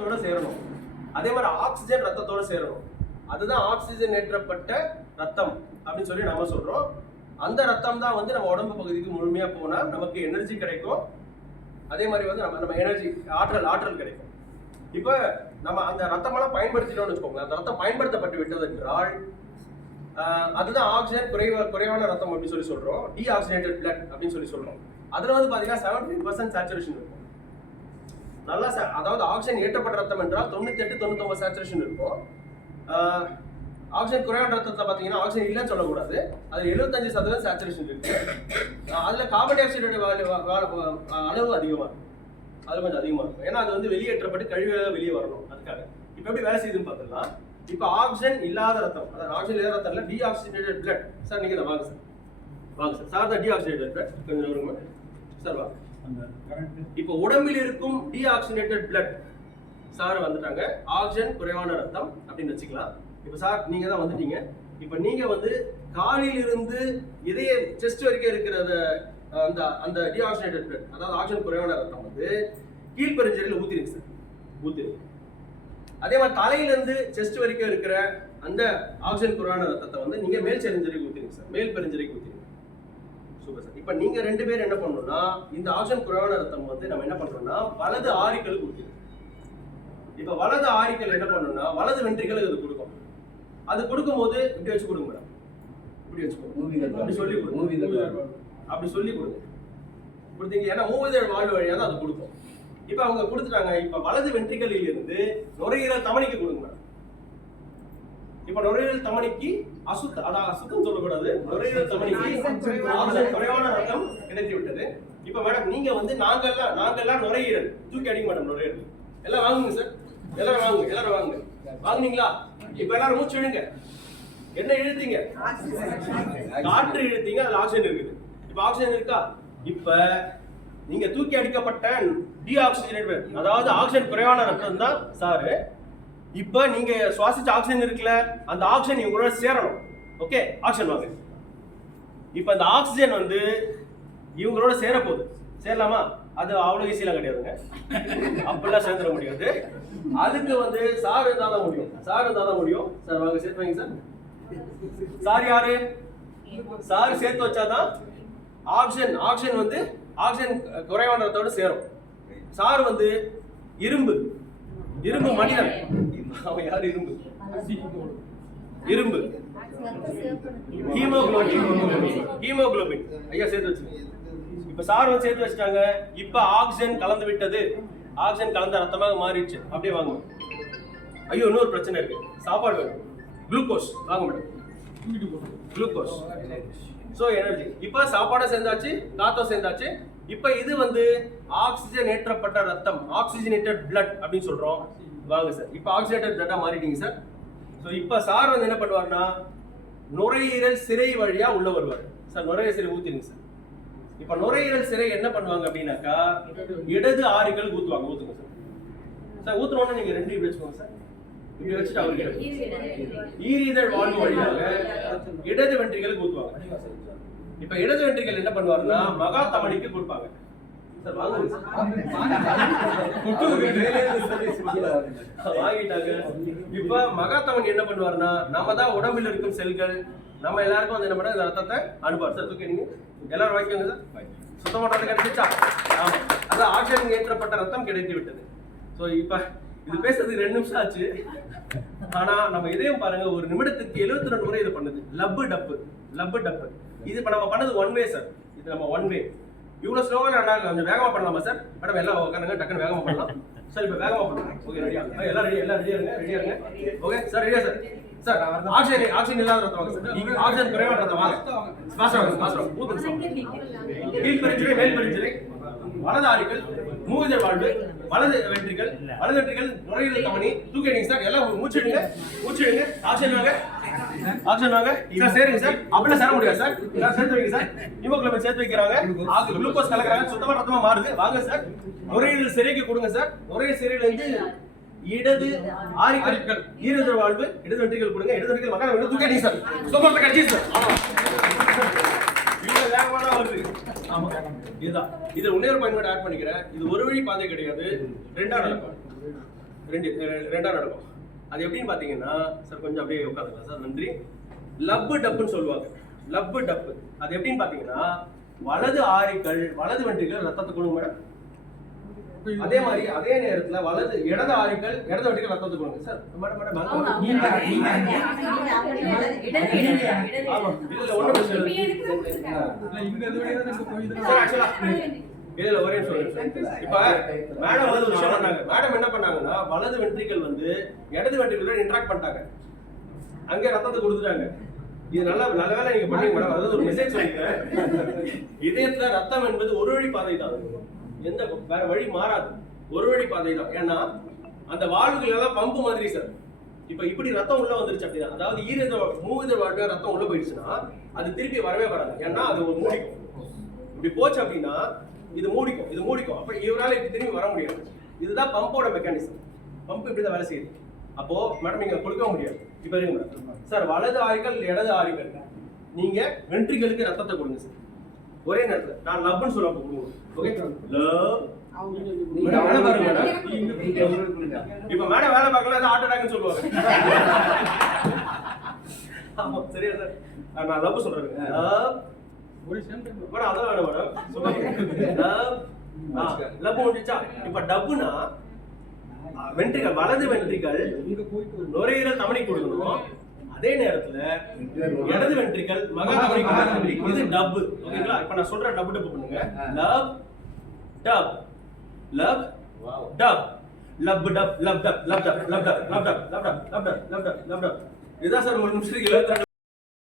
சேரணும். அதே மாதிரி ஆக்சிஜன் ரத்தத்தோட சேரணும். அதுதான் ஆக்சிஜன் ஏற்றப்பட்ட ரத்தம் அப்படின்னு சொல்லி நம்ம சொல்றோம். அந்த ரத்தம் தான் வந்து நம்ம உடம்பு பகுதிக்கு முழுமையா போனா நமக்கு எனர்ஜி கிடைக்கும். அதே மாதிரி வந்து நம்ம எனர்ஜி ஆற்றல் கிடைக்கும். இப்ப நம்ம அந்த ரத்தமெல்லாம் பயன்படுத்திட்டோம்னு வச்சுக்கோங்க. அந்த ரத்தம் பயன்படுத்தப்பட்டு விட்டது என்றால் அதுதான் ஆக்சிஜன் குறைவான ரத்தம் அப்படின்னு சொல்லி சொல்றோம். டீஆக்சிஜனேட்டட் பிளட் அப்படின்னு சொல்லி சொல்றோம். அதுல வந்து பாத்தீங்கன்னா 70% சேச்சுரேஷன் இருக்கும். நல்லா அதாவது ஆக்சிஜன் ஏற்றப்பட்ட ரத்தம் என்றால் 98-99 சேச்சுரேஷன் இருக்கும். ஆக்சிஜன் குறைவான ரத்தத்தை பார்த்தீங்கன்னா ஆக்சிஜன் இல்லைன்னு சொல்லக்கூடாது. அது 75% சேச்சுரேஷன் இருக்கு. அதுல கார்பன் டை ஆக்சைடோட அளவு அதிகமா இருக்கும். அது கொஞ்சம் அதிகமா இருக்கும். ஏன்னா அது வந்து வெளியேற்றப்பட்டு கழிவுகளாக வெளியே வரணும். அதுக்காக இப்போ எப்படி வேலை செய்யுதுன்னு பார்த்துக்கலாம். இப்போ ஆக்சிஜன் இல்லாத ரத்தம், அதாவது ஆக்சிஜன் இல்லாத ரத்தம் இல்லை, டீஆக்சிஜனேட்டட் பிளட். சார் நீங்க வாங்க சார், வாங்க சார். சார் தான் டீஆக்சிஜனேட்டட் பிளட் கொஞ்சம் வருங்க சார், வாங்க. இப்போ உடம்பில் இருக்கும் டீஆக்சிஜனேட்டட் பிளட் சார் வந்துட்டாங்க. ஆக்சிஜன் குறைவான ரத்தம் அப்படின்னு வச்சுக்கலாம். இப்போ சார் நீங்க தான் வந்துட்டீங்க. இப்போ நீங்க வந்து காலில் இருந்து இதய செஸ்ட் வரைக்கும் இருக்கிற அந்த டீஆக்சிஜனேட்டட் பிளட், அதாவது ஆக்சிஜன் குறைவான ரத்தம் வந்து கீழ்பெருஞ்செறியில் ஊத்திருங்க சார், ஊத்திருங்க. அதே மாதிரி தலையில இருந்து செஸ்ட் வரைக்கும் இருக்கிற அந்த ஆக்சிஜன் குறைவான ரத்தத்தை வந்து நீங்க மேல் பெருஞ்செறிக்கு ஊத்திருங்க சார், மேல் பெருஞ்செறிக்கு ஊத்திருங்க. Super sir. இப்போ நீங்க ரெண்டு பேரும் என்ன பண்ணணும்னா, இந்த ஆக்சிஜன் குறைவான ரத்தம் வந்து நம்ம என்ன பண்றோம்னா வலது ஆரிகளுக்கு ஊத்திருங்க. இப்போ வலது ஆரிகள் என்ன பண்ணணும்னா வலது வென்ட்ரிகளுக்கு அது கொடுக்கும். அது கொடுக்கும்போது இப்படி வச்சு கொடுங்க மேடம், இப்படி வச்சு கொடுங்க, அப்படி சொல்லி கொடுங்க, அப்படி சொல்லி கொடுங்க, கொடுத்தீங்க. ஏன்னா மூவிதழ் வாழ்வு வழியாக தான் அது கொடுக்கும். இப்போ அவங்க கொடுத்துட்டாங்க. இப்போ வலது வென்ட்ரிகளில் இருந்து நுரையீரல் தமனிக்கு கொடுங்க மேடம். இப்போ நுரையீரல் தமனிக்கு அசுத்தம் சொல்லக்கூடாது, நுரையீரல் தமனிக்கு ஆக்சிஜன் குறைவான ரத்தம் கிடைத்து விட்டது. இப்போ மேடம் நீங்க வந்து நாங்கெல்லாம் நுரையீரல் தூக்கி அடிக்க மாட்டோம். நுரையீரல் எல்லாம் வாங்குங்க சார், எல்லாரும் வாங்குங்க, எல்லாரும் வாங்குங்க. வாங்குனீங்களா? இப்ப எல்லாரும் மூச்சு இழுங்க. என்ன இழுத்தீங்க? காற்று இழுத்தீங்க, அதுல ஆக்சிஜன் இருக்குது. இப்ப ஆக்சிஜன் இருக்கா? இப்ப நீங்க தூக்கி அடிக்கப்பட்ட டீஆக்சிஜனேட்டட், அதாவது ஆக்சிஜன் குறைவான ரத்தம் தான் சார். இப்ப நீங்க சுவாசிச்ச ஆக்சிஜன் இருக்குல்ல, அந்த ஆக்சிஜன் இவங்களோட சேரணும். ஓகே, ஆக்சிஜன் வாங்க. இப்ப அந்த ஆக்சிஜன் வந்து இவங்களோட சேர போகுது. சேரலாமா? அது அவ்வளவு ஈஸியெல்லாம் கிடையாதுங்க, அப்படிலாம் சேர்ந்துட முடியாது. அதுக்கு வந்து சார் இருந்தால் தான் முடியும், சார் இருந்தால் தான் முடியும். சார் வாங்க, சேர்த்து வைங்க சார். சார் யாரு? சார் சேர்த்து வச்சாதான் ஆக்சிஜன் வந்து ஆக்சிஜன் குறைவான ரத்தத்தோட சேரும். சார் வந்து இரும்பு மனிதன். அவன் யாரு? இரும்பு ஹீமோகுளோபின். ஐயா சேர்த்து வச்சுங்க. இப்ப சார் வந்து சேர்த்து வச்சுட்டாங்க. இப்ப ஆக்சிஜன் கலந்து விட்டது, ஆக்சிஜன் கலந்த ரத்தமாக மாறிடுச்சு. அப்படியே வாங்க. ஐயோ இன்னொரு பிரச்சனை இருக்கு, சாப்பாடு வேணும். குளுக்கோஸ் வாங்க மேடம், குளுக்கோஸ். So energy. இப்ப சாப்பாடு சேர்ந்தாச்சு, காத்தம் சேர்ந்தாச்சு. இப்ப இது வந்து ஆக்சிஜன் ஏற்றப்பட்ட ரத்தம், ஆக்சிஜனேட்டட் பிளட் அப்படின்னு சொல்றோம். வாங்க சார். இப்ப ஆக்சிஜனேட்டட் பிளட்டா மாறிட்டீங்க சார். சோ இப்ப சார் வந்து என்ன பண்ணுவார்னா நுரையீரல் சிரை வழியா உள்ள வருவார் சார். நுரையீரல் சிரை ஊத்திடுங்க சார். இப்ப நுரையீரல் சிரை என்ன பண்ணுவாங்க அப்படின்னாக்கா இடது ஆரிகள் ஊத்துவாங்க. ஊத்துங்க சார். சார் ஊத்துறோம்னா நீங்க ரெண்டு இப்படி வச்சுக்கோங்க சார். இப்படி வச்சுட்டு அவருக்கு ஈரிதழ் வாழ்வு வழியாக இடது வென்ட்ரிகளுக்கு ஊத்துவாங்க. இப்ப இடது வென்ட்ரிகள் என்ன பண்ணுவாருன்னா மகா தமனிக்கு கொடுப்பாங்க சார். வாங்கிட்டாங்க. இப்ப மகா தமனி என்ன பண்ணுவாருன்னா நம்ம தான் உடம்பில் இருக்கும் செல்கள், நம்ம எல்லாருக்கும் வந்து என்ன பண்ண இந்த ரத்தத்தை அனுப்புவார் சார். தூக்கி நீங்க எல்லாரும் வாங்கிக்கோங்க சார். சுத்தமான ரத்தம் கிடைச்சிச்சா? ஆமா, அதான் ஆக்சிஜன் ஏற்றப்பட்ட ரத்தம் கிடைத்து விட்டது. ஸோ இப்ப இது பேசுறதுக்கு 2 நிமிஷம் ஆச்சு. ஆனா நம்ம இதயம் பாருங்க, ஒரு நிமிடத்துக்கு 72 முறை இது பண்ணுது. லப்பு டப்பு. இது இப்ப நம்ம பண்ணது 1 வே சார். இது நம்ம 1 வே. இவ்வளவு ஸ்லோவா கொஞ்சம் வேகமா பண்ணலாமா சார்? மேடம் எல்லாம் உட்காருங்க, டக்குன்னு வேகமா பண்ணலாம் சார். இப்ப வேகமா பண்ணலாம். ஓகே, ரெடியா? எல்லாம் ரெடியா இருங்க. ஓகே சார், ரெடியா சார்? சார் ஆக்சிஜன் இல்லாத ரத்தம் வாங்க சார். நீங்க ஆக்சிஜன் குறைவான ரத்தம் வாங்க. பாஸ்ரா ஊத்துங்க சார். கீழ் பெருஞ்சிரை, மேல் பெருஞ்சிரை, வலது ஆரிகள், மூவிதழ் வாழ்வு, வலது வென்ட்ரிகள், நுரையீரல் தமனி. தூக்கிடுங்க சார். எல்லாம் மூச்சிடுங்க. ஆக்சிஜன் வாங்க சார். சேருங்க சார். அப்படிலாம் சேர முடியாது சார். சேர்த்து வைங்க சார். ஹீமோகுளோபின் சேர்த்து வைக்கிறாங்க, குளுக்கோஸ் கலக்குறாங்க, சுத்தமா ரத்தமா மாறுது. வாங்க சார். நுரையீரல் சிறைக்கு கொடுங்க சார். நுரையீரல் சிறையில இருந்து இடது ஆரிகள், ஈரதழ் வாழ்வு, இடது வென்ட்ரிகள் கொடுங்க. இடது வென்ட்ரிகள் மக்கள் தூக்கிடுங்க சார். சுத்தமா கட்சி சார். வேகமான வருது. ஆமா, இதுதான். இது இன்னொரு பாயிண்ட் ஆட் பண்ணிக்கிறேன். இது ஒரு வழி பாதை கிடையாது, 2ஆம் நிலை பாதை. ரெண்டா நடக்கும். அது எப்படின்னு பாத்தீங்கன்னா சார் கொஞ்சம் அப்படியே உட்காந்துக்கலாம் சார், நன்றி. லப்பு டப்புன்னு சொல்லுவாங்க. லப்பு டப்பு அது எப்படின்னு பாத்தீங்கன்னா வலது ஆரிகள் வலது வென்ட்ரிகல் ரத்தத்தை கொடுங்க மேடம். அதே மாதிரி அதே நேரத்துல இடது ஆரிகள் இடது வென்ட்ரிகல் ரத்தத்தை கொடுங்க சார். மேடம் மேடம் ஆமா இதுல ஒண்ணு இல்ல ஒரே சொல்றேன். இப்ப மேடம் வந்து ஒரு விஷயம் பண்ணாங்க. மேடம் என்ன பண்ணாங்கன்னா வலது வென்ட்ரிகல் வந்து இடது வென்ட்ரிகலோட இன்டராக்ட் பண்ணிட்டாங்க, அங்கே ரத்தத்தை கொடுத்துட்டாங்க. இது நல்ல வேலை நீங்க பண்ணீங்க மேடம். அதாவது ஒரு மெசேஜ் சொல்லிட்டேன், இதயத்துல ரத்தம் என்பது ஒரு வழி பாதை தான், எந்த வேற வழி மாறாது, ஒரு வழி பாதை தான். ஏன்னா அந்த வால்வுகள் எல்லாம் பம்பு மாதிரி சார். இப்ப இப்படி ரத்தம் உள்ள வந்துருச்சு அப்படின்னா, அதாவது மூவித வாழ்க்கை ரத்தம் உள்ள போயிடுச்சுன்னா அது திருப்பி வரவே வராது. ஏன்னா அது ஒரு மூடிக்கும். இப்படி போச்சு அப்படின்னா இது மூடிக்கும். அப்ப இவரால இப்படி திரும்பி வர முடியாது. இதுதான் பம்போட மெக்கானிசம். பம்ப் இப்படிதான் வேலை செய்யுது. அப்போ மேடம் நீங்க கொடுக்க முடியாது. இப்ப இருங்க மேடம் சார், வலது ஆரிகள் இடது ஆரிகள் நீங்க வென்ட்ரிகளுக்கு ரத்தத்தை கொடுங்க சார் ஒரே நேரத்துல. நான் லவ்னு சொல்ல கொடுங்க. ஓகே லவ் மேடம் வேலை பாருங்க மேடம். இப்ப மேடம் வேலை பார்க்கல ஹார்ட் அட்டாக்னு சொல்லுவாங்க. ஆமா சரியா சார், நான் லவ் சொல்றேன். லவ் மேடம் அதான் வேணும் மேடம் சொல்லுங்க. லவ் முடிச்சா. இப்ப டப்புனா வென்ட்ரிகல் வலது வென்ட்ரிகல் நுரையீரல் தமனி கொடுக்கணும், அதே நேரத்துல இடது வென்ட்ரிகல் மகா தமனி கொடுக்கணும். இது டப். ஓகேங்களா? இப்ப நான் சொல்ற டப் டப் பண்ணுங்க. Lub dub lub dub lub dub lub dub lub dub lub dub lub dub lub dub lub dub lub dub lub dub. இதுதான் சார் 1 நிமிஷத்துக்கு 72